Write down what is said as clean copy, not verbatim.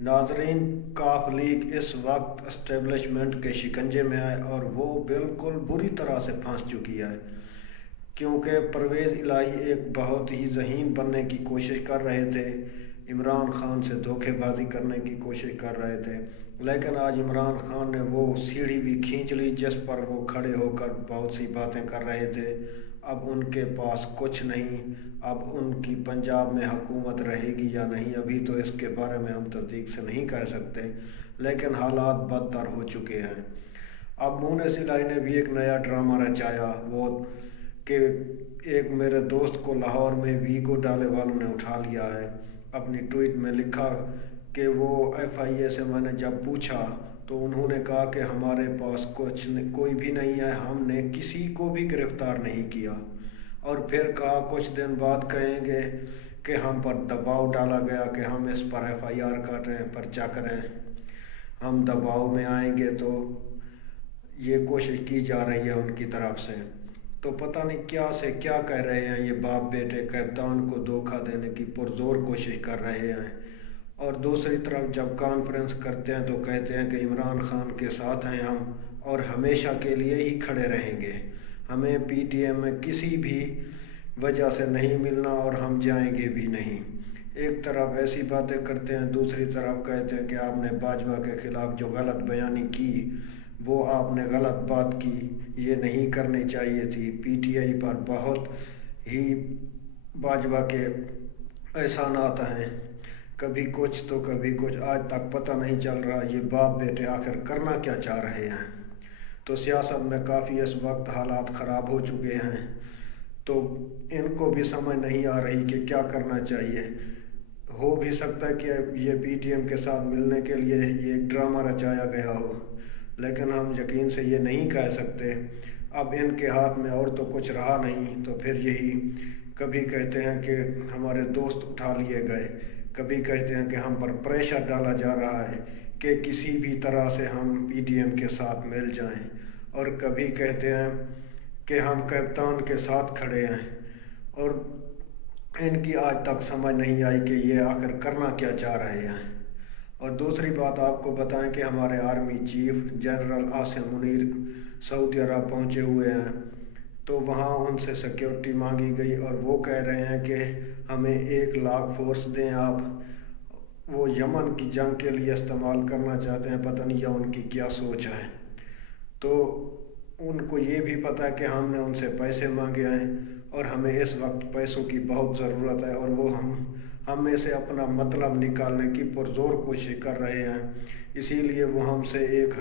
नाजरीन, काफ लीग इस वक्त एस्टेब्लिशमेंट के शिकंजे में है और वो बिल्कुल बुरी तरह से फंस चुकी है, क्योंकि परवेज़ इलाही एक बहुत ही ज़हीन बनने की कोशिश कर रहे थे। इमरान खान से धोखेबाजी करने की कोशिश कर रहे थे, लेकिन आज इमरान खान ने वो सीढ़ी भी खींच ली जिस पर वो खड़े होकर बहुत सी बातें कर रहे थे। अब उनके पास कुछ नहीं। अब उनकी पंजाब में हुकूमत रहेगी या नहीं, अभी तो इसके बारे में हम तस्दीक से नहीं कह सकते, लेकिन हालात बदतर हो चुके हैं। अब मुनीस इलाही ने भी एक नया ड्रामा रचाया, वो कि एक मेरे दोस्त को लाहौर में वीगो डाले वालों ने उठा लिया है। अपनी ट्वीट में लिखा कि वो FIA से मैंने जब पूछा तो उन्होंने कहा कि हमारे पास कोई भी नहीं है, हमने किसी को भी गिरफ्तार नहीं किया। और फिर कहा कुछ दिन बाद कहेंगे कि हम पर दबाव डाला गया कि हम इस पर FIR करें, पर्चा करें, हम दबाव में आएंगे, तो ये कोशिश की जा रही है उनकी तरफ से। तो पता नहीं क्या से क्या कह रहे हैं ये बाप बेटे, कप्तान को धोखा देने की पुरजोर कोशिश कर रहे हैं। और दूसरी तरफ जब कॉन्फ्रेंस करते हैं तो कहते हैं कि इमरान खान के साथ हैं हम और हमेशा के लिए ही खड़े रहेंगे, हमें PTM में किसी भी वजह से नहीं मिलना और हम जाएंगे भी नहीं। एक तरफ ऐसी बातें करते हैं, दूसरी तरफ कहते हैं कि आपने बाजवा के खिलाफ जो गलत बयानी की वो आपने गलत बात की, ये नहीं करनी चाहिए थी। PTI पर बहुत ही बाजवा के एहसानात हैं, कभी कुछ तो कभी कुछ, आज तक पता नहीं चल रहा ये बाप बेटे आखिर करना क्या चाह रहे हैं। तो सियासत में काफ़ी इस वक्त हालात ख़राब हो चुके हैं, तो इनको भी समझ नहीं आ रही कि क्या करना चाहिए। हो भी सकता है कि ये PTM के साथ मिलने के लिए ये एक ड्रामा रचाया गया हो, लेकिन हम यकीन से ये नहीं कह सकते। अब इनके हाथ में और तो कुछ रहा नहीं, तो फिर यही कभी कहते हैं कि हमारे दोस्त उठा लिए गए, कभी कहते हैं कि हम पर प्रेशर डाला जा रहा है कि किसी भी तरह से हम PTM के साथ मिल जाएं, और कभी कहते हैं कि हम कप्तान के साथ खड़े हैं। और इनकी आज तक समझ नहीं आई कि ये आखिर करना क्या चाह रहे हैं। और दूसरी बात आपको बताएं कि हमारे army chief general Asim Munir Saudi Arab पहुंचे हुए हैं, तो वहाँ उनसे सिक्योरिटी मांगी गई और वो कह रहे हैं कि हमें 1 लाख फोर्स दें आप। वो यमन की जंग के लिए इस्तेमाल करना चाहते हैं, पता नहीं या उनकी क्या सोच है। तो उनको ये भी पता है कि हमने उनसे पैसे मांगे हैं और हमें इस वक्त पैसों की बहुत ज़रूरत है, और वो हम में से अपना मतलब निकालने की पुरजोर कोशिश कर रहे हैं। इसीलिए वो हमसे एक